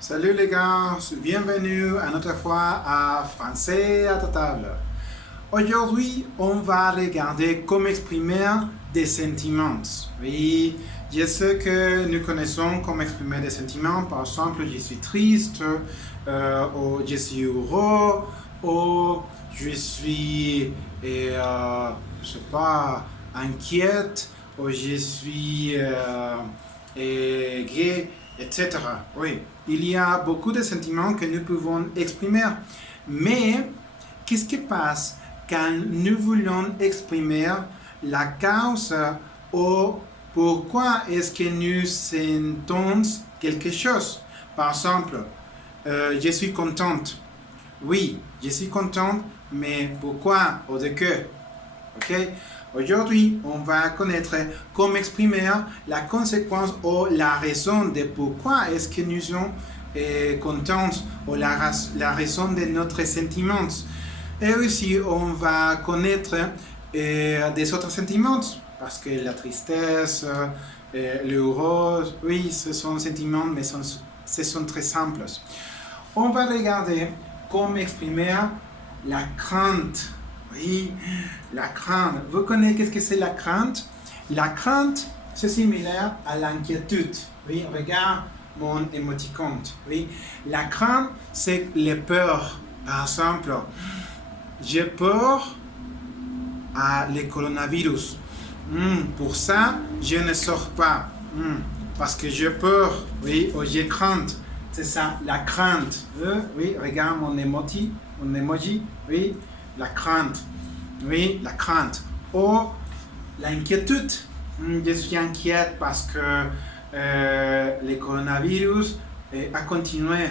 Salut les gars, bienvenue à notre fois à Français à ta table. Aujourd'hui, on va regarder comment exprimer des sentiments. Oui, je sais que nous connaissons comment exprimer des sentiments. Par exemple, je suis triste, ou je suis heureux, ou je suis, je sais pas, inquiète, ou je suis gay, etc. Oui, il y a beaucoup de sentiments que nous pouvons exprimer. Mais qu'est-ce qui passe quand nous voulons exprimer la cause ou pourquoi est-ce que nous sentons quelque chose? Par exemple, je suis contente. Oui, je suis contente, mais pourquoi ou de que? Ok? Aujourd'hui, on va connaître comment exprimer la conséquence ou la raison de pourquoi est-ce que nous sommes contents ou la raison de notre sentiments. Et aussi, on va connaître des autres sentiments, parce que la tristesse, l'heureux, oui, ce sont sentiments, mais ce sont très simples. On va regarder comment exprimer la crainte. Oui, la crainte. Vous connaissez qu'est-ce que c'est la crainte? La crainte, c'est similaire à l'inquiétude. Oui, regarde mon émoticône. Oui, la crainte, c'est les peurs. Par exemple, j'ai peur à le coronavirus. Pour ça, je ne sors pas. Parce que j'ai peur. Oui, ou j'ai crainte. C'est ça, la crainte. Oui, regarde mon emoji. Oui, la crainte. Oui, la crainte. Ou l'inquiétude. Je suis inquiète parce que le coronavirus a continué.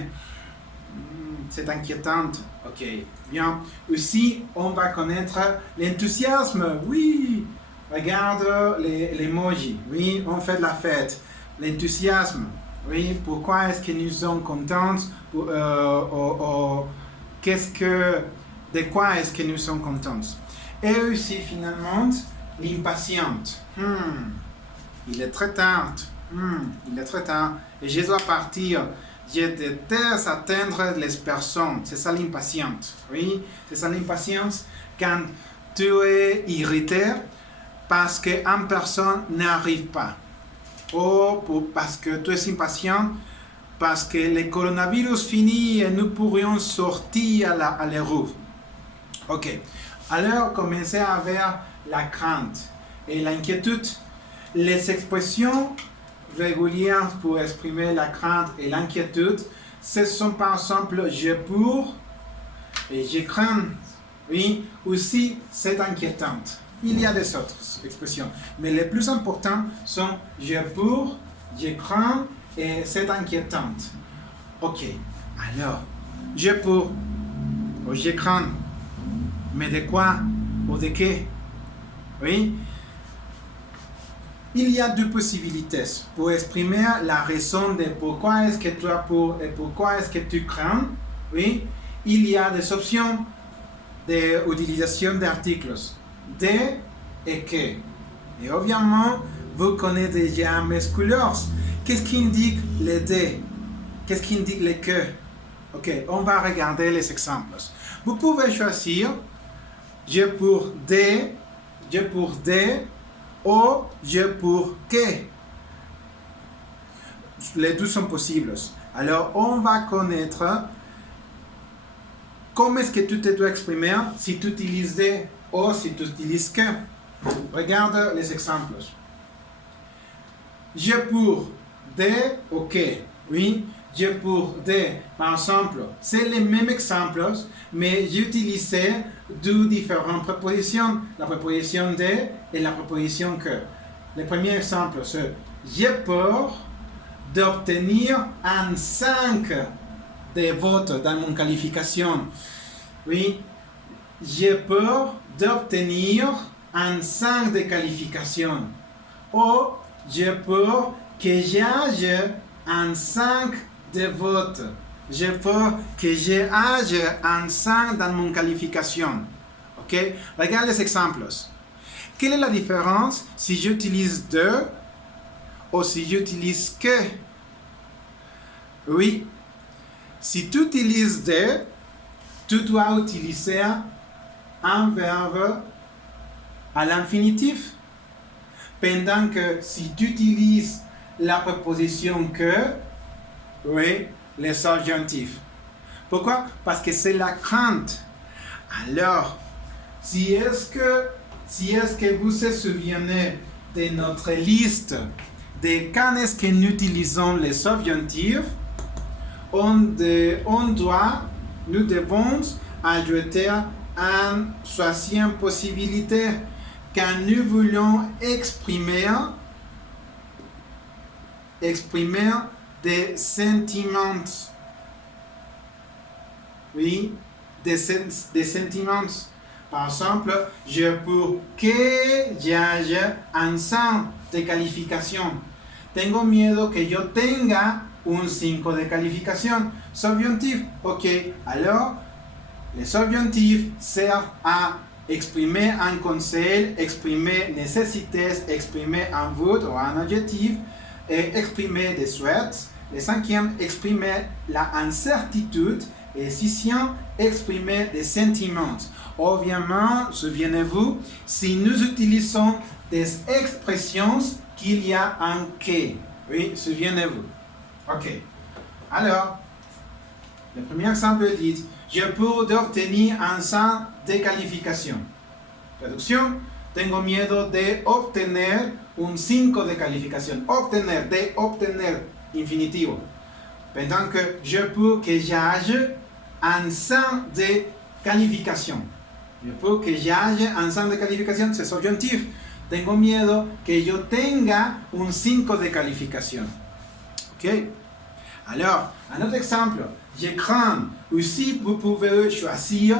C'est inquiétant. Ok, bien. Aussi, on va connaître l'enthousiasme. Oui, regarde l'emoji. Oui, on fait la fête. L'enthousiasme. Oui, pourquoi est-ce que nous sommes contents? De quoi est-ce que nous sommes contents? Et aussi, finalement, l'impatiente. Il est très tard. Il est très tard. Et je dois partir. Je déteste atteindre les personnes. C'est ça l'impatience. Oui, c'est ça l'impatience quand tu es irrité parce qu'une personne n'arrive pas. Ou parce que tu es impatient parce que le coronavirus finit et nous pourrions sortir à la rue. Ok. Alors, commencez avec la crainte et l'inquiétude. Les expressions régulières pour exprimer la crainte et l'inquiétude, ce sont par exemple je pour et je crains. Oui, aussi c'est inquiétant. Il y a des autres expressions, mais les plus importantes sont je pour, je crains et c'est inquiétant. Ok, alors, je pour ou je crains, mais de quoi ou de quoi? Oui. Il y a deux possibilités pour exprimer la raison de pourquoi est-ce que tu as peur et pourquoi est-ce que tu crains. Oui, il y a des options d'utilisation d'articles. De et que. Et évidemment, vous connaissez déjà mes couleurs. Qu'est-ce qui indique les de? Qu'est-ce qui indique les que? Ok, on va regarder les exemples. Vous pouvez choisir je pour de, ou je pour que. Les deux sont possibles. Alors, on va connaître comment est-ce que tu te dois exprimer si tu utilises de ou si tu utilises que. Regarde les exemples. Je pour de ou que. Oui, je pour de. Par exemple, c'est les mêmes exemples, mais j'utilisais deux différentes prépositions. La préposition de et la préposition que. Le premier exemple, c'est j'ai peur d'obtenir un 5 de votes dans mon qualification. Oui, j'ai peur d'obtenir un 5 de qualification. Ou j'ai peur que j'aie un 5 de vote. J'ai peur que j'ai un 5 dans mon qualification. Ok? Regarde les exemples. Quelle est la différence si j'utilise de ou si j'utilise que? Oui, Si tu utilises de, tu dois utiliser un verbe à l'infinitif. Pendant que si tu utilises la préposition que, oui, les subjonctifs. Pourquoi? Parce que c'est la crainte. Alors, si est-ce que vous vous souvenez de notre liste de quand est-ce que nous utilisons les subjonctifs, nous devons ajouter une troisième possibilité quand nous voulons exprimer des sentiments. Oui, des sentiments. Par exemple, je peux que haya un 5 de calificación. Tengo miedo que yo tenga un 5 de calificación. Subjonctif. Ok, alors, les subjonctifs servent à exprimer un conseil, exprimer nécessités, exprimer un verbe ou un adjectif, et exprimer des souhaits. Le cinquième, exprimer la incertitude. Et sixième, exprimer des sentiments. Obviamente, souvenez-vous, si nous utilisons des expressions qu'il y a un que. Oui, souvenez-vous. Ok. Alors, le premier exemple dit, je peux obtenir un 5 de calificación. Traducción, tengo miedo de obtener un 5 de calificación. Obtener, de obtener, infinitivo. Pendant que je peux que j'aille un 5 de calificación. Je peux que j'aille un 5 de calificación, c'est subjonctif. Tengo miedo que yo tenga un 5 de calificación. Ok? Alors, un autre exemple. Je crains. Aussi, vous pouvez choisir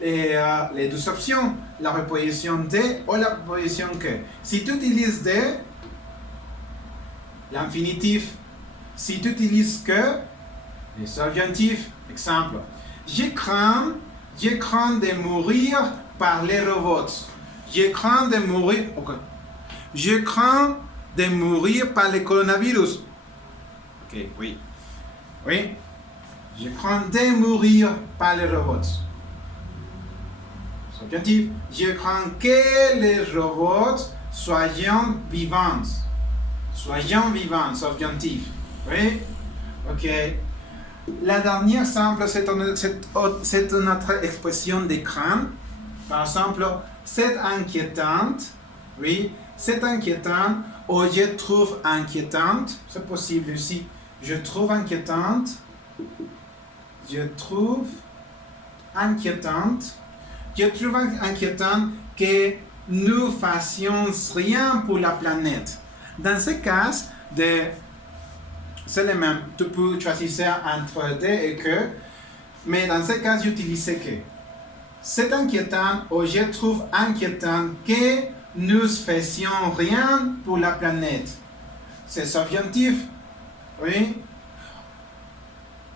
les deux options. La préposition de ou la préposition que. Si tu utilises de, l'infinitif. Si tu utilises que, le subjonctif. Exemple. Je crains de mourir par les robots. Je crains de mourir. Okay. Je crains de mourir par le coronavirus. Ok, oui. Oui. Je crains de mourir par les robots. Subjonctif. Je crains que les robots soient vivants. Soient vivants. Subjonctif. Oui. Ok. La dernière exemple, c'est notre expression de crainte. Par exemple, c'est inquiétante. Oui, c'est inquiétant. Ou je trouve inquiétante. C'est possible aussi. Je trouve inquiétante. Je trouve inquiétante. Je trouve inquiétant que nous fassions rien pour la planète. Dans ce cas, c'est le même. Tu peux choisir entre de et que, mais dans ce cas, j'utilise que. C'est inquiétant ou je trouve inquiétant que nous fassions rien pour la planète. C'est subjonctif. Oui.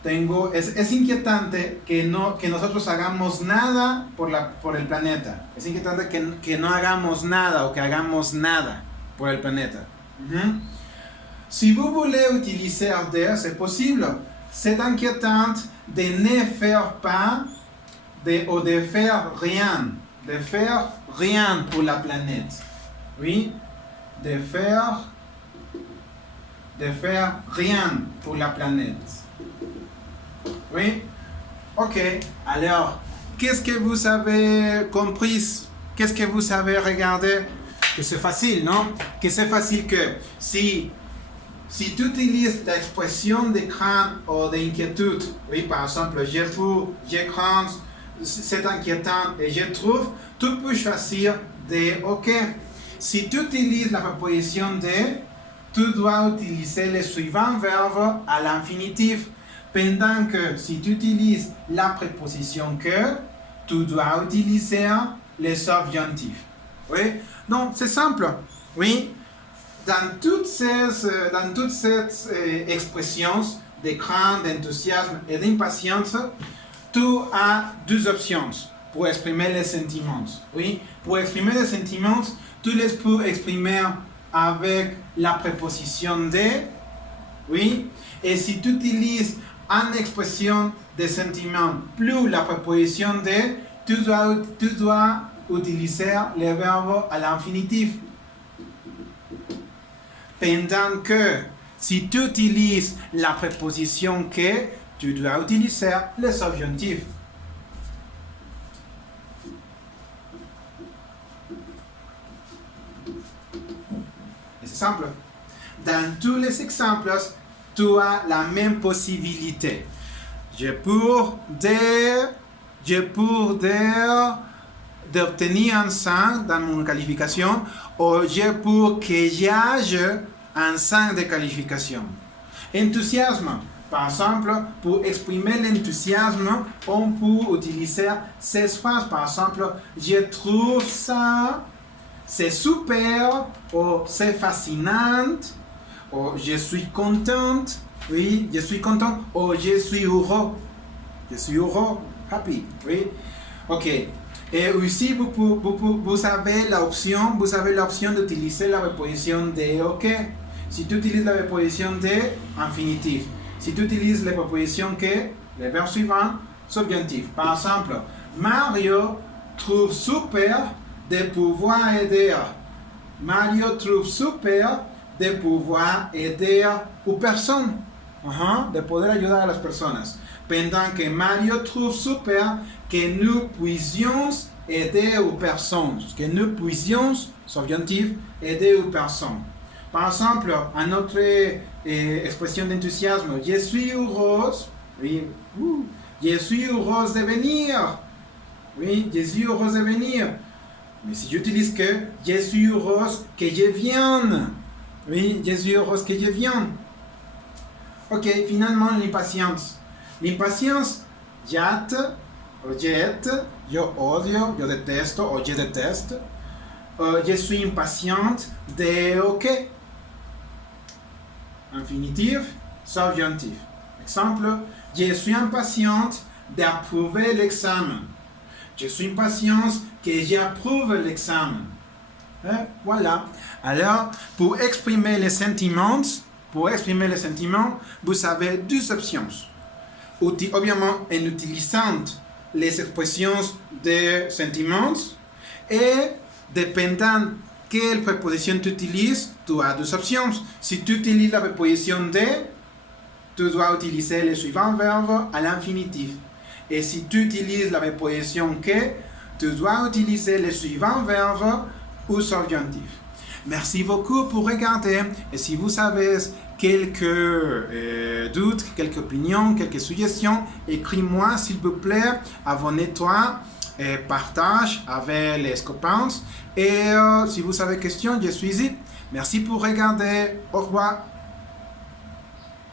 Es inquietante que nosotros hagamos nada por el planeta. Es inquietante que no hagamos nada o que hagamos nada por el planeta. Si vous voulez utiliser de, c'est possible. C'est inquiétant de ne faire pas ou de faire rien. De faire rien pour la planète. Oui. De faire rien pour la planète. Oui. Ok. Alors, qu'est-ce que vous avez compris? Qu'est-ce que vous avez regardé? Que c'est facile, non? Que c'est facile que si tu utilises l'expression de crainte ou d'inquiétude, oui, par exemple, je crains, c'est inquiétant et je trouve, tu peux choisir de OK. Si tu utilises la préposition de, tu dois utiliser le suivant verbe à l'infinitif. Pendant que si tu utilises la préposition que, tu dois utiliser le subjonctif. Oui? Donc, c'est simple. Oui? Dans toutes ces expressions de crainte, d'enthousiasme et d'impatience, tu as deux options pour exprimer les sentiments. Oui? Pour exprimer les sentiments, tu les peux exprimer avec la préposition de. Oui? Et si tu utilises en expression des sentiments plus la préposition de, tu dois utiliser le verbe à l'infinitif. Pendant que si tu utilises la préposition que, tu dois utiliser le subjonctif. Et c'est simple. Dans tous les exemples, tu as la même possibilité. Je peux d'obtenir un 5 dans mon qualification, ou je peux que j'aie un 5 de qualification. Enthousiasme. Par exemple, pour exprimer l'enthousiasme, on peut utiliser ces phrases. Par exemple, je trouve ça, c'est super, ou c'est fascinant, ou je suis contente, oui, je suis content, ou je suis heureux. Je suis heureux, happy, oui. Ok. Et aussi, vous avez l'option d'utiliser la préposition de OK. Si tu utilises la préposition de, infinitif. Si tu utilises la préposition que, le verbe suivant, subjonctif. Par exemple, Mario trouve super de pouvoir aider. Mario trouve super de pouvoir aider aux personnes. De poder ayudar a las personas. Pendant que Mario trouve super que nous puissions aider aux personnes. Que nous puissions, subjonctif, aider aux personnes. Par exemple, une autre expression d'enthousiasme, je suis heureuse, oui, je suis heureuse de venir, oui, je suis heureuse de venir. Mais si j'utilise que, je suis heureuse que je vienne, oui, je suis heureuse que je vienne. Ok, finalement, l'impatience. L'impatience, jette, je odio, je déteste, ou je déteste. Je suis impatiente de OK. Infinitif, subjonctif. Exemple, je suis impatiente d'approuver l'examen. Je suis impatiente que j'approuve l'examen. Voilà. Alors, pour exprimer les sentiments, vous avez deux options. Obviamente, en utilisant les expressions de sentiments et dependant quelle préposition tu utilises, tu as deux options. Si tu utilises la préposition de, tu dois utiliser le suivant verbe à l'infinitif. Et si tu utilises la préposition que, tu dois utiliser le suivant verbe au subjonctif. Merci beaucoup pour regarder. Et si vous avez quelques doutes, quelques opinions, quelques suggestions, écris-moi s'il vous plaît. Abonnez-toi. Et partage avec les copains. Et si vous avez des questions, je suis ici. Merci pour regarder. Au revoir.